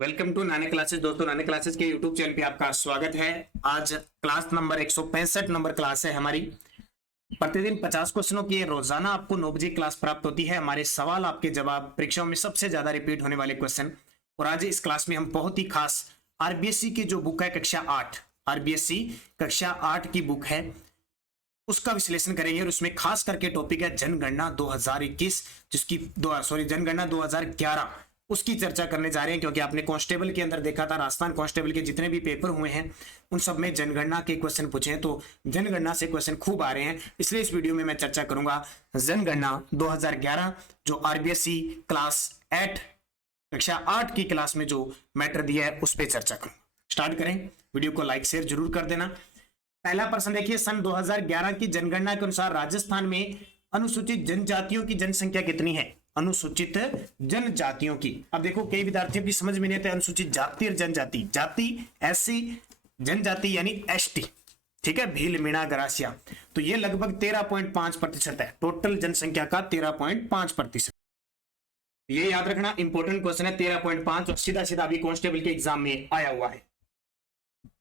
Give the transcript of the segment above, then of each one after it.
Welcome to नाने classes. दोस्तों, नाने क्लासेस के यूट्यूब चैनल पे आपका स्वागत है। आज क्लास नंबर 165 नंबर क्लास है हमारी। प्रतिदिन 50 क्वेश्चनों की रोजाना आपको 9 बजे क्लास प्राप्त होती है। हमारे सवाल आपके जवाब, परीक्षाओं में सबसे ज्यादा रिपीट होने वाले क्वेश्चन। और आज इस क्लास में हम बहुत ही खास आरबीएससी की जो बुक है कक्षा 8, आरबीएससी कक्षा 8 की बुक है, उसका विश्लेषण करेंगे। और उसमें खास करके टॉपिक है जनगणना 2021, जनगणना 2011, उसकी चर्चा करने जा रहे हैं। क्योंकि आपने कांस्टेबल के अंदर देखा था, राजस्थान कांस्टेबल के जितने भी पेपर हुए हैं उन सब में जनगणना के क्वेश्चन पूछे हैं। तो जनगणना से क्वेश्चन खूब आ रहे हैं, इसलिए इस वीडियो में मैं चर्चा करूंगा जनगणना 2011, जो आरबीएससी क्लास 8 कक्षा 8 की क्लास में जो मैटर दिया है उस पर चर्चा करूंगा। स्टार्ट करें। वीडियो को लाइक शेयर जरूर कर देना। पहला प्रश्न देखिए, सन 2011 की जनगणना के अनुसार राजस्थान में अनुसूचित जनजातियों की जनसंख्या कितनी है? अनुसूचित जनजातियों की। अब देखो, कई विद्यार्थियों की समझ में नहीं आता अनुसूचित जाति और जनजाति। जाति एससी, जनजाति यानी एसटी, ठीक है, भील मीणा गरासिया। तो ये लगभग 13.5% है टोटल जनसंख्या का, 13.5%। ये याद रखना, इंपॉर्टेंट क्वेश्चन है 13.5, और सीधा सीधा अभी कांस्टेबल के एग्जाम में आया हुआ है।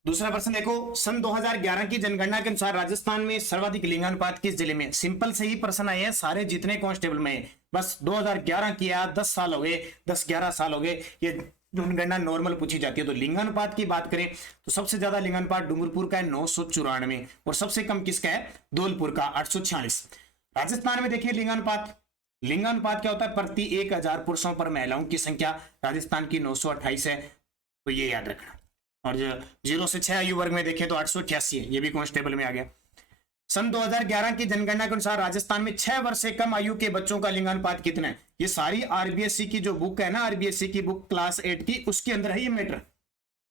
दूसरा प्रश्न देखो, सन 2011 की जनगणना के अनुसार राजस्थान में सर्वाधिक लिंगानुपात किस जिले में? सिंपल से ही प्रश्न आए हैं सारे जितने कांस्टेबल में। बस 2011 किया, 10 साल हो गए, 10-11 साल हो गए, ये जनगणना नॉर्मल पूछी जाती है। तो लिंगानुपात की बात करें तो सबसे ज्यादा लिंगानुपात डूंगरपुर का है 994, और सबसे कम किसका है? धौलपुर का 846। राजस्थान में देखिए लिंगानुपात क्या होता है? प्रति 1000 पुरुषों पर महिलाओं की संख्या राजस्थान की 928 है, तो ये याद रखना। और 0 से 6 आयु वर्ग में देखें तो 888 है, ये भी कांस्टेबल में आ गया। सन 2011 की जनगणना के अनुसार राजस्थान में 6 वर्ष से कम आयु के बच्चों का लिंगानुपात कितना है? ये सारी आरबीएससी की जो बुक है ना, आरबीएससी की बुक क्लास 8 की, उसके अंदर है ये मैटर।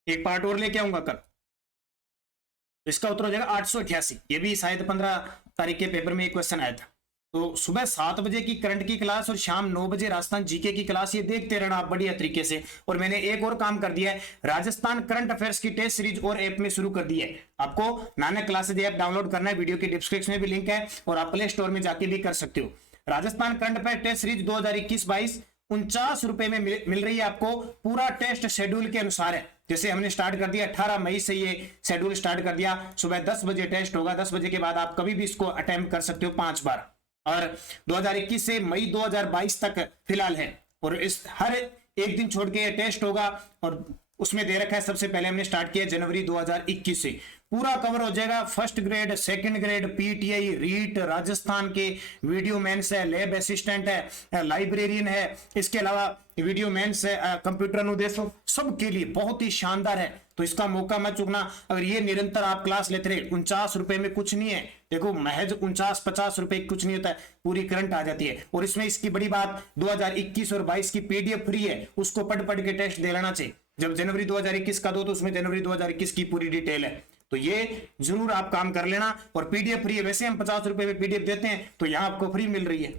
एक पार्ट और लेके आऊंगा कल, तो इसका उत्तर हो जाएगा 888। ये भी शायद 15 तारीख के पेपर में एक क्वेश्चन आया था। तो सुबह 7 बजे की करंट की क्लास और शाम 9 बजे राजस्थान जीके की क्लास, ये देखते रहना आप बढ़िया तरीके से। और मैंने एक और काम कर दिया है, राजस्थान करंट अफेयर्स की टेस्ट सीरीज और ऐप में शुरू कर दी है। आपको नानक क्लासेज ऐप डाउनलोड करना है, वीडियो के डिस्क्रिप्शन में भी लिंक है, और आप प्ले स्टोर में जाके भी कर सकते हो। Rajasthan current affair test series 2021-22 ₹49 में मिल रही है आपको। पूरा टेस्ट शेड्यूल के अनुसार है। जैसे हमने स्टार्ट कर दिया 18 मई से, ये शेड्यूल स्टार्ट कर दिया। सुबह 10 बजे टेस्ट होगा, 10 बजे के बाद आप कभी भी इसको अटेम्प्ट कर सकते हो 5 बार। और 2021 से मई 2022 तक फिलहाल है, और इस हर एक दिन छोड़ के टेस्ट होगा। और उसमें दे रखा है, सबसे पहले हमने स्टार्ट किया जनवरी 2021 से। पूरा कवर हो जाएगा, first grade, second grade, PTI, REET, Rajasthan के वीडियो मेंस है, लैब असिस्टेंट है, लाइब्रेरियन है, इसके अलावा वीडियो मेंस है, कंप्यूटर अनुदेश, सबके लिए बहुत ही शानदार है। तो इसका मौका मत चूकना। अगर ये निरंतर आप क्लास लेते रहे, ₹49 में कुछ नहीं है। देखो, महज 49-50 रुपए कुछ नहीं होता है, पूरी करंट आ जाती है। और इसमें इसकी बड़ी बात, 2021 और 22 की पीडीएफ फ्री है, उसको पढ़ के टेस्ट दे लेना चाहिए। जब जनवरी 2021 का दो तो उसमें जनवरी 2021 की पूरी डिटेल है, तो ये जरूर आप काम कर लेना। और पीडीएफ फ्री है, वैसे हम ₹50 में पीडीएफ देते हैं, तो यहां आपको फ्री मिल रही है।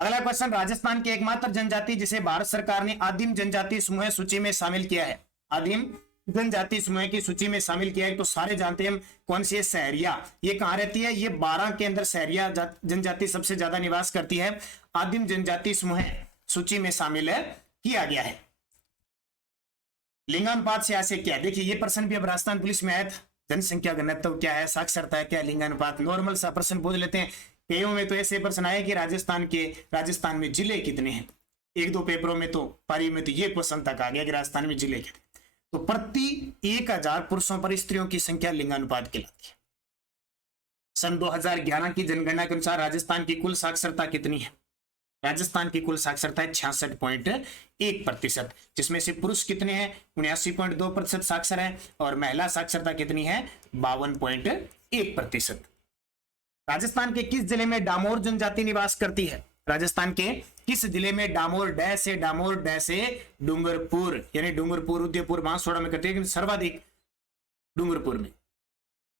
अगला क्वेश्चन, राजस्थान की एकमात्र जनजाति जिसे भारत सरकार ने आदिम जनजाति समूह सूची में शामिल किया है, आदिम जनजाति समूह की सूची में शामिल किया है, तो सारे जानते हैं हम कौन सी है? सहरिया। ये कहां रहती है? ये 12 के अंदर सहरिया जनजाति सबसे ज्यादा निवास करती है। आदिम जनजाति समूह सूची में शामिल है, किया गया है। लिंगानुपात से ऐसे क्या? देखिए, ये प्रश्न भी अब राजस्थान पुलिस में आया था। जनसंख्या घनत्व क्या है, साक्षरता क्या, लिंगानुपात, नॉर्मल सा प्रश्न पूछ लेते हैं। कईयों में तो ऐसे प्रश्न आए कि राजस्थान में जिले कितने हैं। 1-2 पेपरों में तो, पारी में तो ये क्वेश्चन तक आ गया कि राजस्थान में जिले कितने। तो प्रति 1000 पुरुषों पर स्त्रियों की संख्या लिंगानुपात कहलाती है। सन 2011 की जनगणना के अनुसार राजस्थान की कुल साक्षरता कितनी है? राजस्थान की कुल साक्षरता है 66.1%, जिसमें से पुरुष कितने हैं? 79.2% साक्षर है, और महिला साक्षरता कितनी है? 52.1%। राजस्थान के किस जिले में डामोर जनजाति निवास करती है? राजस्थान के किस जिले में डामोर डैश से डूंगरपुर, यानी डूंगरपुर, उदयपुर, बांसवाड़ा में करती है, लेकिन सर्वाधिक डूंगरपुर में।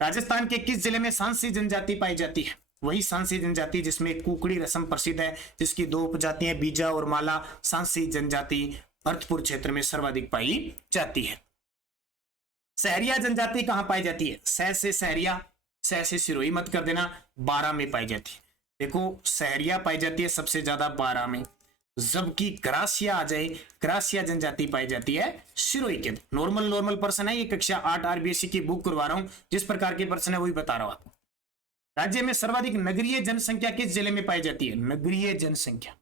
राजस्थान के किस जिले में सांसी जनजाति पाई जाती है? वही सांसी जनजाति जिसमें कुकड़ी रस्म प्रसिद्ध है, जिसकी 2 उपजातियां बीजा और माला। सांसी जनजाति भरतपुर क्षेत्र में सर्वाधिक पाई जाती है। सहरिया जनजाति कहां पाई जाती है? सह से सहरिया, सह से सिरोही मत कर देना, 12 में पाई जाती है। देखो, सहरिया पाई जाती है सबसे ज्यादा 12 में। जबकि ग्रासिया आ जाए, ग्रासिया जनजाति पाई जाती है सिरोही के अंदर। नॉर्मल प्रश्न है ये, कक्षा 8 आरबीएससी की बुक करवा रहा हूं, जिस प्रकार के प्रश्न है वही बता रहा हूं आपको। राज्य में सर्वाधिक नगरीय जनसंख्या किस जिले में पाई जाती है? नगरीय जनसंख्या,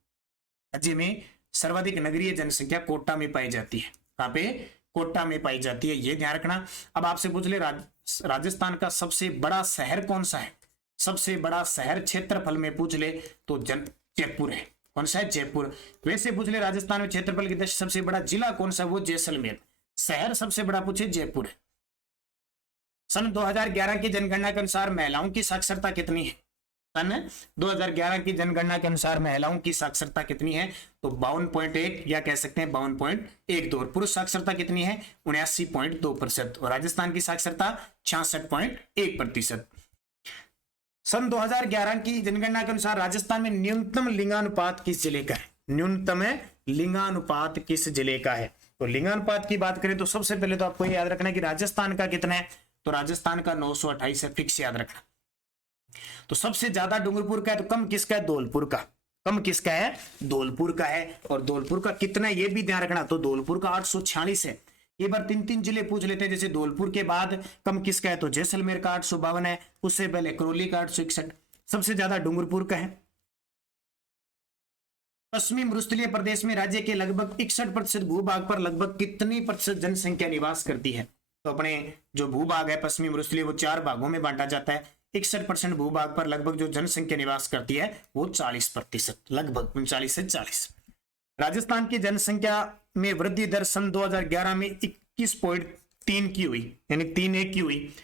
राज्य में सर्वाधिक नगरीय जनसंख्या कोटा में पाई जाती है। कहां पे? कोटा में पाई जाती है, ये ध्यान रखना। अब आपसे पूछ ले राजस्थान का सबसे बड़ा शहर कौन सा है? सबसे बड़ा शहर क्षेत्रफल में पूछ ले तो जयपुर है। कौन सा है? जयपुर। वैसे पूछ ले राजस्थान में क्षेत्रफल की दृष्टि से सबसे बड़ा जिला कौन सा है? वो जैसलमेर। शहर सबसे बड़ा पूछे जयपुर है। सन 2011 की जनगणना के अनुसार महिलाओं की साक्षरता कितनी है? सन 2011 की जनगणना के अनुसार महिलाओं की साक्षरता कितनी है? तो 52.1 या कह सकते हैं 52.12। पुरुष साक्षरता कितनी है? 79.2%। और राजस्थान की साक्षरता 66.1%। सन 2011 की जनगणना के अनुसार राजस्थान में न्यूनतम लिंगानुपात किस जिले का है? न्यूनतम लिंगानुपात किस जिले का है? तो लिंगानुपात की बात करें तो सबसे पहले तो आपको याद रखना है कि राजस्थान का कितना है, तो राजस्थान का 928 है, फिक्स याद रखना। तो सबसे ज्यादा डूंगरपुर का है, तो कम किसका है? धौलपुर का। कम किसका है? धौलपुर का है। और धौलपुर का कितना है ये भी ध्यान रखना, तो धौलपुर का 846 है। एक बार 3-3 जिले पूछ लेते हैं, जैसे धौलपुर के बाद कम किसका है, तो जैसलमेर का 852 है, उससे पहले करौली का 861, सबसे ज्यादा डूंगरपुर का है। पश्चिमी मरुस्थलीय प्रदेश में राज्य के लगभग 61% भूभाग पर लगभग कितनी प्रतिशत जनसंख्या निवास करती है? तो अपने जो भूभाग है पश्चिमी मरुस्थलीय, वो 4 भागों में बांटा जाता है। 61% भूभाग पर लगभग जो जनसंख्या निवास करती है वो 40%, लगभग 39 से 40। राजस्थान की जनसंख्या में वृद्धि दर सन 2011 में 21.3 की हुई, यानी 3.1 की हुई,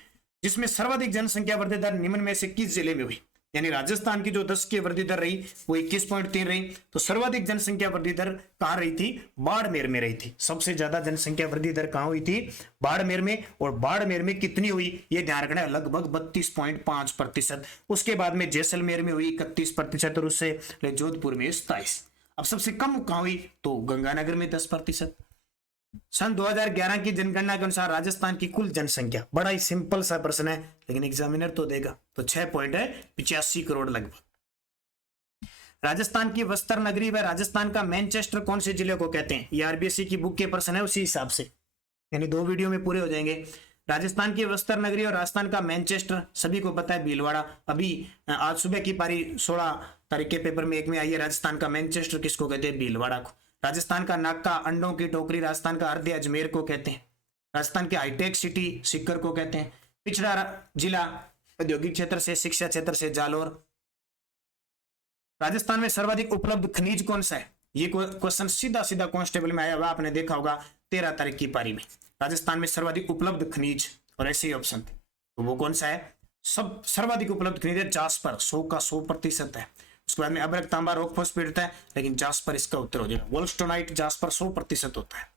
जिसमें सर्वाधिक जनसंख्या वृद्धि दर निम्न में से किस जिले में हुई? यानी राजस्थान की जो 10 की वृद्धि दर रही वो 21.3 रही, तो सर्वाधिक जनसंख्या वृद्धि दर कहां रही थी? बाड़मेर में रही थी। सबसे ज्यादा जनसंख्या वृद्धि दर कहां हुई थी? बाड़मेर में। और बाड़मेर में कितनी हुई ये ध्यान रखना है, लगभग 32.5%। उसके बाद में जैसलमेर में हुई 31%, और उससे जोधपुर में 27। अब सबसे कम कहां हुई? तो गंगानगर में 10%। सन 2011 की जनगणना के अनुसार राजस्थान की कुल जनसंख्या, बड़ा ही सिंपल सा प्रश्न है लेकिन एग्जामिनर तो देगा, तो 6.85 करोड़ लगभग। राजस्थान की बस्तर नगरी व राजस्थान का मैनचेस्टर कौन से जिले को कहते हैं? ये आरबीएससी की बुक के प्रश्न है, उसी हिसाब से, यानी 2 वीडियो में पूरे हो जाएंगे। राजस्थान की बस्तर नगरी और राजस्थान का मैनचेस्टर सभी को पता है, भीलवाड़ा। अभी आज सुबह की पारी 16 तारीख के पेपर में एक में आई है, राजस्थान का मैनचेस्टर किसको कहते हैं? भीलवाड़ा को। राजस्थान का नाका, अंडों की टोकरी, राजस्थान का हृदय अजमेर को कहते हैं। राजस्थान के हाईटेक सिटी सीकर को कहते हैं। पिछड़ा जिला औद्योगिक क्षेत्र से, शिक्षा क्षेत्र से जालोर। राजस्थान में सर्वाधिक उपलब्ध खनिज कौन सा है? ये क्वेश्चन सीधा सीधा कांस्टेबल में आया हुआ, आपने देखा होगा 13 तारीख की पारी में। राजस्थान में सर्वाधिक उपलब्ध खनिज, और ऐसे ही ऑप्शन थे, तो वो कौन सा है? सब सर्वाधिक उपलब्ध खनिज है जास्पर, 100 का 100% है। उसके बाद में अब्रक, तांबा, रॉक फॉस्फेट होता है, लेकिन जास्पर इसका उत्तर हो जाएगा। वोल्स्टोनाइट, जास्पर 100% होता है।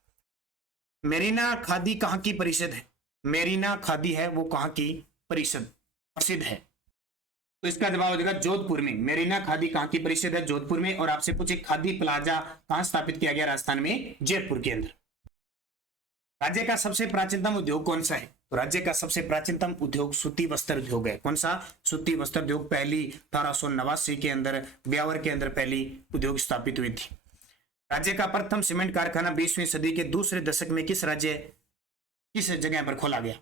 मेरिना खादी कहां की परिषद है? मेरिना खादी है वो कहां की परिषद प्रसिद्ध है? तो इसका जवाब हो जाएगा जोधपुर में। मेरिना खादी कहां की परिषद है? जोधपुर में। और आपसे पूछे खादी प्लाजा कहां स्थापित किया गया? राजस्थान में, जयपुर के अंदर। राज्य का सबसे प्राचीनतम उद्योग कौन सा है? तो राज्य का सबसे प्राचीनतम उद्योग सूती वस्त्र उद्योग है। कौन सा? सूती वस्त्र उद्योग। पहली 1889 के अंदर ब्यावर के अंदर पहली उद्योग स्थापित हुई थी। राज्य का प्रथम सीमेंट कारखाना 20वीं सदी के दूसरे दशक में किस जगह पर खोला गया?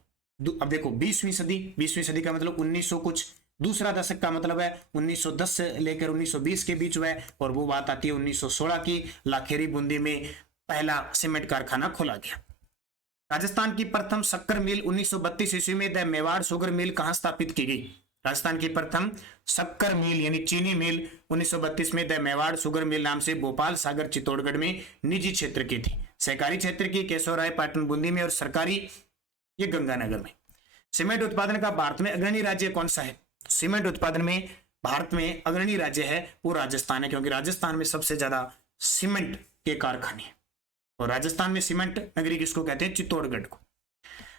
अब देखो 20वीं सदी का मतलब 1900 कुछ, दूसरा दशक का मतलब है 1910 से लेकर 1920 के बीच हुआ, और वो बात आती है 1916 की। लाखेरी बूंदी में पहला सीमेंट कारखाना खोला गया। राजस्थान की प्रथम शक्कर मिल 1932 ईस्वी में द मेवाड़ शुगर मिल कहां स्थापित की गई? राजस्थान की प्रथम शक्कर मिल यानी चीनी मिल 1932 में द मेवाड़ शुगर मिल नाम से भोपाल, सागर, चित्तौड़गढ़ में निजी क्षेत्र की थी। सहकारी क्षेत्र की केशवराय पाटन बूंदी में, और सरकारी ये गंगानगर में। सीमेंट उत्पादन का भारत में अग्रणी राज्य कौन सा है? सीमेंट उत्पादन में भारत में अग्रणी राज्य है वो राजस्थान है, क्योंकि राजस्थान में सबसे ज्यादा सीमेंट के कारखाने हैं। और राजस्थान में सीमेंट नगरी किसको कहते हैं? चित्तौड़गढ़ को।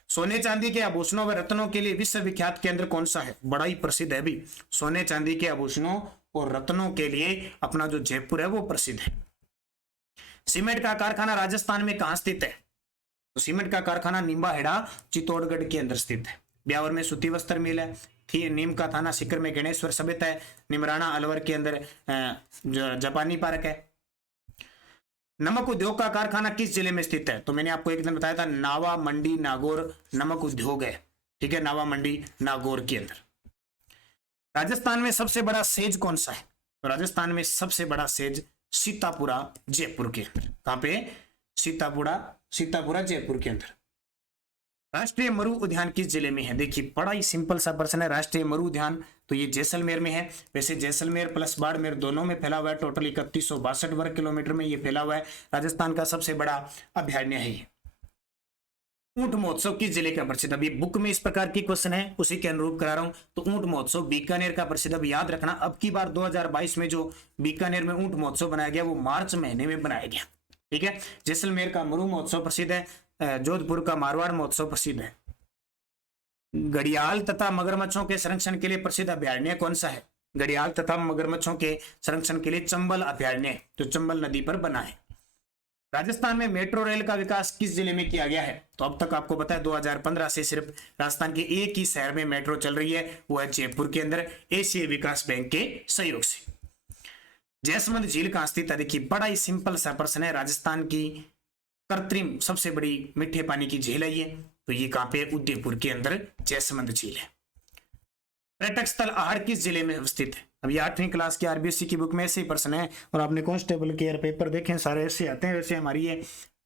सोने चांदी के आभूषणों व रत्नों के लिए विश्वविख्यात केंद्र कौन सा है? बड़ा ही प्रसिद्ध है भी। सोने चांदी के आभूषणों और रत्नों के लिए अपना जो जयपुर है वो प्रसिद्ध है। सीमेंट का कारखाना राजस्थान में कहां स्थित है? तो सीमेंट का कारखाना निम्बाहेड़ा, चित्तौड़गढ़ के अंदर स्थित है। ब्यावर में सूती वस्त्र मिल है। नीम का थाना सीकर में गणेश्वर सभ्यता है। निमराना अलवर के अंदर जापानी पार्क है। नमक उद्योग का कारखाना किस जिले में स्थित है? तो मैंने आपको एक दिन बताया था, नावा मंडी नागौर नमक उद्योग है, ठीक है, नावा मंडी नागौर के अंदर। राजस्थान में सबसे बड़ा सेज कौन सा है? तो राजस्थान में सबसे बड़ा सेज सीतापुरा जयपुर के अंदर। कहां पे? सीतापुरा जयपुर के अंदर। राष्ट्रीय मरु उद्यान किस जिले में है? देखिए बड़ा ही सिंपल सा प्रश्न है। राष्ट्रीय मरु उद्यान तो ये जैसलमेर में है। वैसे जैसलमेर प्लस बाड़मेर दोनों में फैला हुआ है। टोटल 3162 वर्ग किलोमीटर में ये फैला हुआ है। राजस्थान का सबसे बड़ा अभयारण्य है ये। ऊंट महोत्सव किस जिले का प्रसिद्ध? अभी बुक में इस प्रकार की क्वेश्चन है, उसी के अनुरूप करा रहा हूं। तो ऊंट महोत्सव बीकानेर का प्रसिद्ध। अब याद रखना, अब की बार 2022 में जो बीकानेर में ऊंट महोत्सव बनाया गया वो मार्च महीने में बनाया गया, ठीक है। जैसलमेर का मरु महोत्सव प्रसिद्ध है। जोधपुर का मारवाड़ महोत्सव प्रसिद्ध है। घड़ियाल तथा मगरमच्छों के संरक्षण के लिए प्रसिद्ध अभयारण्य कौन सा है? घड़ियाल तथा मगरमच्छों के संरक्षण के लिए चंबल अभयारण्य, जो चंबल नदी पर बना है। राजस्थान में मेट्रो रेल का विकास किस जिले में किया गया है? तो अब तक आपको पता है 2015 से सिर्फ राजस्थान के एक ही शहर में मेट्रो चल रही है, वो है जयपुर के अंदर, एशियाई विकास बैंक के सहयोग से। जैसमंद झील कहां स्थित है? देखिए बड़ा ही सिंपल सा प्रश्न है। राजस्थान की कृत्रिम सबसे बड़ी मीठे पानी की झील है ये। तो ये कहां पे? उदयपुर के अंदर जैसमंद झील है। पर्यटक स्थल आहड़ किस जिले में अवस्थित है? अब ये 8वीं क्लास की आरबीएससी की बुक में ऐसे ही प्रश्न है, और आपने कांस्टेबल के पेपर देखें सारे ऐसे आते हैं। वैसे हमारी ये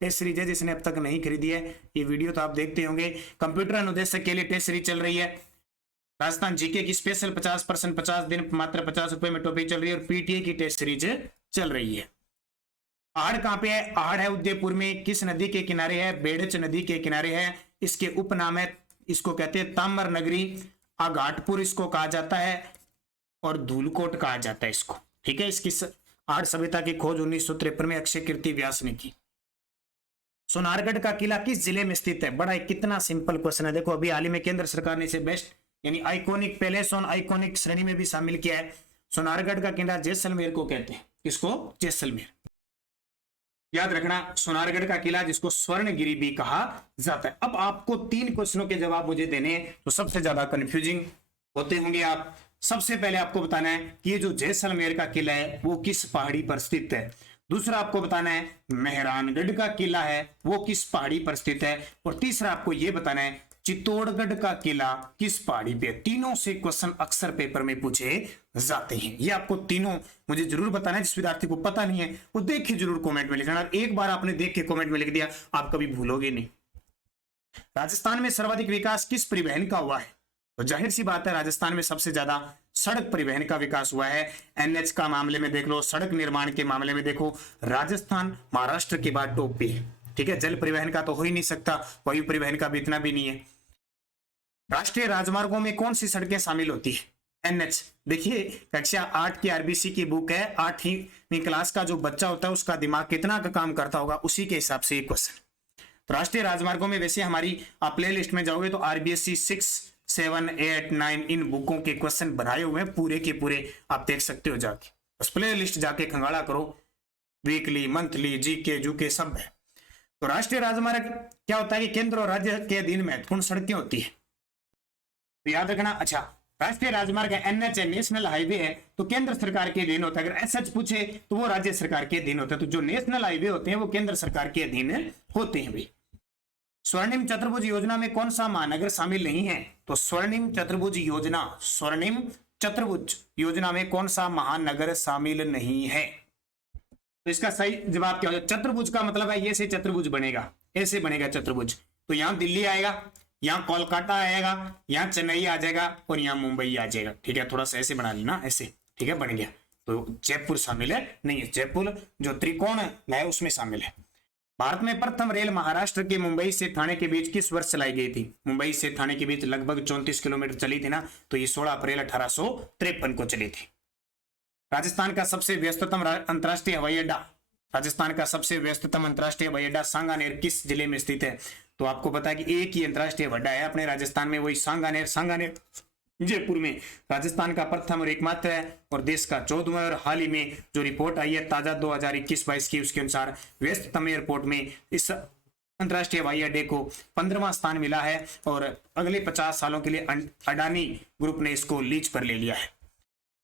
टेस्ट सीरीज है, जिसने अब तक नहीं खरीदी है ये वीडियो तो आप देखते होंगे। कंप्यूटर अनुदेशक के लिए टेस्ट सीरीज चल रही है। राजस्थान जीके की स्पेशल 50% 50 दिन मात्र 50 रुपए में टॉपिक चल रही है, और पीटीए की टेस्ट सीरीज चल रही है। आहड़ कहां पे है? आहड़ है उदयपुर में। किस नदी के किनारे है? बेड़च नदी के किनारे है। इसके उपनाम है, इसको कहते हैं ताम्र नगरी, आघाटपुर इसको कहा जाता है, और धूलकोट कहा जाता है इसको, ठीक है। इसकी आहड़ सभ्यता की खोज 1953 में अक्षय कीर्ति व्यास ने की। सोनारगढ़ का किला किस जिले में स्थित है? बड़ा कितना सिंपल क्वेश्चन है। देखो अभी हाल ही में केंद्र सरकार ने इसे बेस्ट यानी आइकॉनिक पैलेस ऑन आइकॉनिक श्रेणी में भी शामिल किया है। सोनारगढ़ का किला जैसलमेर को कहते हैं। किसको? जैसलमेर। याद रखना, सोनारगढ़ का किला जिसको स्वर्णगिरी भी कहा जाता है। अब आपको 3 क्वेश्चनों के जवाब मुझे देने हैं, तो सबसे ज्यादा कंफ्यूजिंग होते होंगे आप। सबसे पहले आपको बताना है कि ये जो जैसलमेर का किला है वो किस पहाड़ी पर स्थित है। दूसरा आपको बताना है मेहरानगढ़ का किला है वो किस पहाड़ी पर स्थित है। और तीसरा आपको यह बताना है चित्तौड़गढ़ का किला किस पहाड़ी पे। तीनों से क्वेश्चन अक्सर पेपर में पूछे जाते हैं। ये आपको तीनों मुझे जरूर बताना है। जिस विद्यार्थी को पता नहीं है वो देख के जरूर कमेंट में लिखना। एक बार आपने देख के कमेंट में लिख दिया आप कभी भूलोगे नहीं। राजस्थान में सर्वाधिक विकास किस परिवहन का हुआ है? तो जाहिर सी बात है राजस्थान में सबसे ज्यादा सड़क परिवहन का विकास हुआ है। एनएच का मामले में देख लो, सड़क निर्माण के मामले में देखो, राजस्थान महाराष्ट्र के बाद टॉप पे है, ठीक है। जल परिवहन का तो हो ही नहीं सकता, वायु परिवहन का भी इतना भी नहीं है। राष्ट्रीय राजमार्गों में कौन सी सड़कें शामिल होती है? एनएच। देखिए कक्षा 8 की आरबीसी की बुक है, 8वीं क्लास का जो बच्चा होता है उसका दिमाग कितना का काम करता होगा उसी के हिसाब से क्वेश्चन। तो राष्ट्रीय राजमार्गों में वैसे हमारी आप प्ले लिस्ट में जाओगे तो आरबीएससी 6, 7, 8, 9 इन बुकों के क्वेश्चन बनाए हुए हैं पूरे के पूरे, आप देख सकते हो जाके। उस प्ले लिस्ट जाके खंगाला करो, वीकली मंथली जीके जूके सब है। तो राष्ट्रीय राजमार्ग क्या होता है कि केंद्र और राज्य के अधीन महत्वपूर्ण सड़कें होती है, तो याद रखना। अच्छा, राष्ट्रीय राजमार्ग है, एनएच है, नेशनल हाईवे है, तो केंद्र सरकार के अधीन होता है। अगर एसएच पूछे तो वो राज्य सरकार के अधीन होता है। तो जो नेशनल हाईवे होते हैं वो केंद्र सरकार के अधीन होते हैं भाई। स्वर्णिम चतुर्भुज योजना में कौन सा महानगर शामिल नहीं है? तो स्वर्णिम चतुर्भुज योजना में कौन सा महानगर शामिल नहीं है? तो इसका सही जवाब क्या हो जाएगा? चतुर्भुज का मतलब है ये से चतुर्भुज बनेगा, ऐसे बनेगा चतुर्भुज। तो यहां दिल्ली आएगा, यहाँ कोलकाता आएगा, यहाँ चेन्नई आ जाएगा और यहाँ मुंबई आ जाएगा, ठीक है। थोड़ा सा ऐसे बना लेना, ऐसे, ठीक है, बन गया। तो जयपुर शामिल है नहीं है, जयपुर जो त्रिकोण है उसमें शामिल है। भारत में प्रथम रेल महाराष्ट्र के मुंबई से थाने के बीच किस वर्ष चलाई गई थी? मुंबई से थाने के बीच लगभग 34 किलोमीटर चली थी ना, तो ये 16 अप्रैल 1853 को चली थी। राजस्थान का सबसे व्यस्ततम अंतरराष्ट्रीय हवाई अड्डा, राजस्थान का सबसे व्यस्ततम अंतरराष्ट्रीय हवाई अड्डा सांगानेर किस जिले में स्थित है? तो आपको पता है कि एक ही अंतरराष्ट्रीय अड्डा है अपने राजस्थान में, वही सांगानेर जयपुर में राजस्थान का प्रथम और एकमात्र है, और देश का 14वां। और हाल ही में जो रिपोर्ट आई है ताजा 2021-22 की, उसके अनुसार व्यस्ततम एयरपोर्ट में इस अंतरराष्ट्रीय हवाई अड्डे को 15वां स्थान मिला है, और अगले 50 सालों के लिए अडानी ग्रुप ने इसको लीज पर ले लिया है।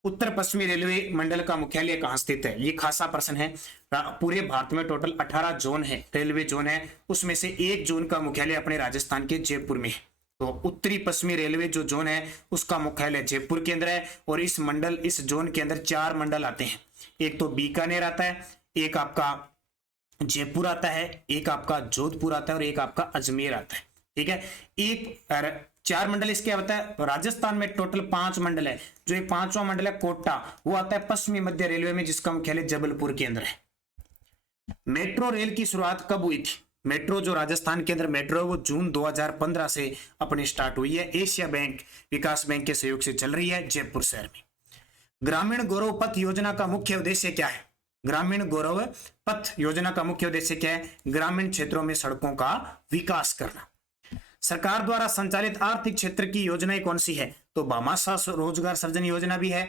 उत्तर पश्चिमी रेलवे मंडल का मुख्यालय कहाँ स्थित है? ये खासा प्रश्न है। पूरे भारत में टोटल 18 जोन है, रेलवे जोन है, उसमें से एक जोन का मुख्यालय अपने राजस्थान के जयपुर में है। तो उत्तरी पश्चिमी रेलवे जो जोन है उसका मुख्यालय जयपुर के अंदर है। और इस जोन के अंदर 4 मंडल आते हैं। एक तो बीकानेर आता है, एक आपका जयपुर आता है, एक आपका जोधपुर आता है और एक आपका अजमेर आता है। ठीक है, 4 मंडल इसके आता है। तो राजस्थान में टोटल 5 मंडल है। जो एक 5वां मंडल है कोटा, वो आता है पश्चिमी मध्य रेलवे में, जिसका मुख्यालय जबलपुर के अंदर है। मेट्रो रेल की शुरुआत कब हुई थी? मेट्रो जो राजस्थान के अंदर मेट्रो है वो जून 2015 से अपनी स्टार्ट हुई है। एशिया बैंक विकास बैंक के सहयोग से चल रही है जयपुर शहर में। ग्रामीण गौरव पथ योजना का मुख्य उद्देश्य क्या है? ग्रामीण गौरव पथ योजना का मुख्य उद्देश्य क्या है? ग्रामीण क्षेत्रों में सड़कों का विकास करना। सरकार द्वारा संचालित आर्थिक क्षेत्र की योजनाएं कौन सी है? तो भामाशाह रोजगार सृजन योजना भी है,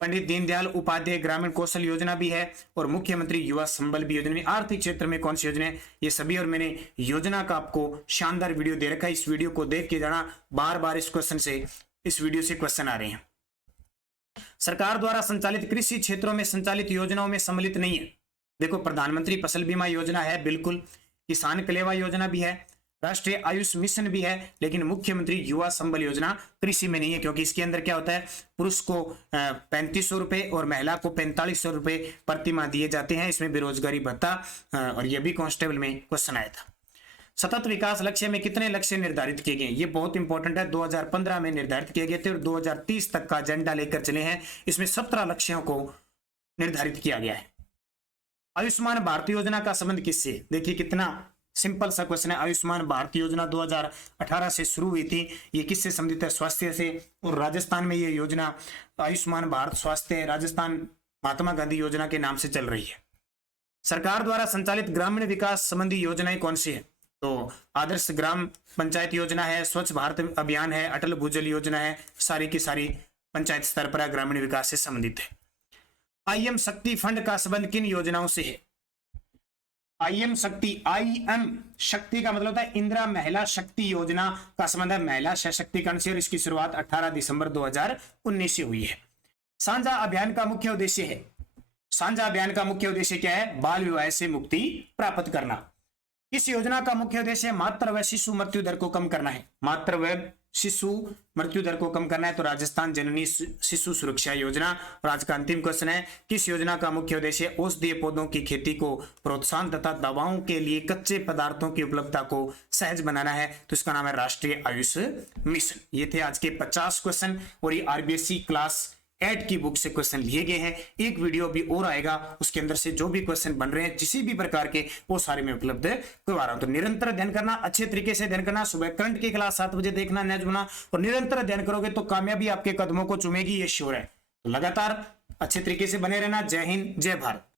पंडित दीनदयाल उपाध्याय ग्रामीण कौशल योजना भी है और मुख्यमंत्री युवा संबल भी योजना। आर्थिक क्षेत्र में कौन सी योजना है? ये सभी। और मैंने योजना का आपको शानदार वीडियो दे रखा है, इस वीडियो को देख के जाना। बार बार इस वीडियो से क्वेश्चन आ रहे हैं। सरकार द्वारा संचालित कृषि क्षेत्रों में संचालित योजनाओं में सम्मिलित नहीं है। देखो, प्रधानमंत्री फसल बीमा योजना है, बिल्कुल। किसान कलेवा योजना भी है, राष्ट्रीय आयुष मिशन भी है, लेकिन मुख्यमंत्री युवा संबल योजना कृषि में नहीं है, क्योंकि इसके अंदर क्या होता है, पुरुष को 3500 रुपए और महिला को 4500 रुपए प्रति माह दिए जाते हैं। इसमें बेरोजगारी भत्ता, और यह भी कांस्टेबल में क्वेश्चन आया था। सतत विकास लक्ष्य में कितने लक्ष्य निर्धारित किए गए? ये बहुत इंपॉर्टेंट है। 2015 में निर्धारित किए गए थे और 2030 तक का एजेंडा लेकर चले हैं। इसमें 17 लक्ष्यों को निर्धारित किया गया है। आयुष्मान भारत योजना का संबंध किससे? देखिए कितना सिंपल सा क्वेश्चन है। आयुष्मान भारत योजना 2018 से शुरू हुई थी। ये किससे संबंधित है? स्वास्थ्य से। और राजस्थान में ये योजना आयुष्मान भारत स्वास्थ्य राजस्थान महात्मा गांधी योजना के नाम से चल रही है। सरकार द्वारा संचालित ग्रामीण विकास संबंधी योजनाएं कौन सी है? तो आदर्श ग्राम पंचायत योजना है, स्वच्छ भारत अभियान है, अटल भूजल योजना है। सारी की सारी पंचायत स्तर पर ग्रामीण विकास से संबंधित है। आईएम शक्ति फंड का संबंध किन योजनाओं से है? आईएम शक्ति का मतलब होता है इंदिरा महिला शक्ति योजना का संबंध है महिला सशक्तिकरण से, और इसकी शुरुआत 18 दिसंबर 2019 से हुई है। साझा अभियान का मुख्य उद्देश्य है? साझा अभियान का मुख्य उद्देश्य क्या है? बाल विवाह से मुक्ति प्राप्त करना। इस योजना का मुख्य उद्देश्य मातृ व शिशु मृत्यु दर को कम करना है। मातृ व शिशु मृत्यु दर को कम करना है। तो राजस्थान जननी शिशु सुरक्षा योजना। और आज का अंतिम क्वेश्चन है, किस योजना का मुख्य उद्देश्य औषधीय पौधों की खेती को प्रोत्साहन तथा दवाओं के लिए कच्चे पदार्थों की उपलब्धता को सहज बनाना है? तो इसका नाम है राष्ट्रीय आयुष मिशन। ये थे आज के 50 क्वेश्चन और ये आरबीएससी क्लास 8 की बुक से क्वेश्चन लिए गए हैं। एक वीडियो भी और आएगा, उसके अंदर से जो भी क्वेश्चन बन रहे हैं किसी भी प्रकार के, वो सारे में उपलब्ध करवा रहा हूं। तो निरंतर अध्ययन करना, अच्छे तरीके से अध्ययन करना। सुबह करंट की क्लास 7 बजे देखना, न जुड़ना, और निरंतर अध्ययन करोगे तो कामयाबी आपके कदमों को चूमेगी, ये श्योर है। तो लगातार अच्छे तरीके से बने रहना। जय हिंद, जय भारत।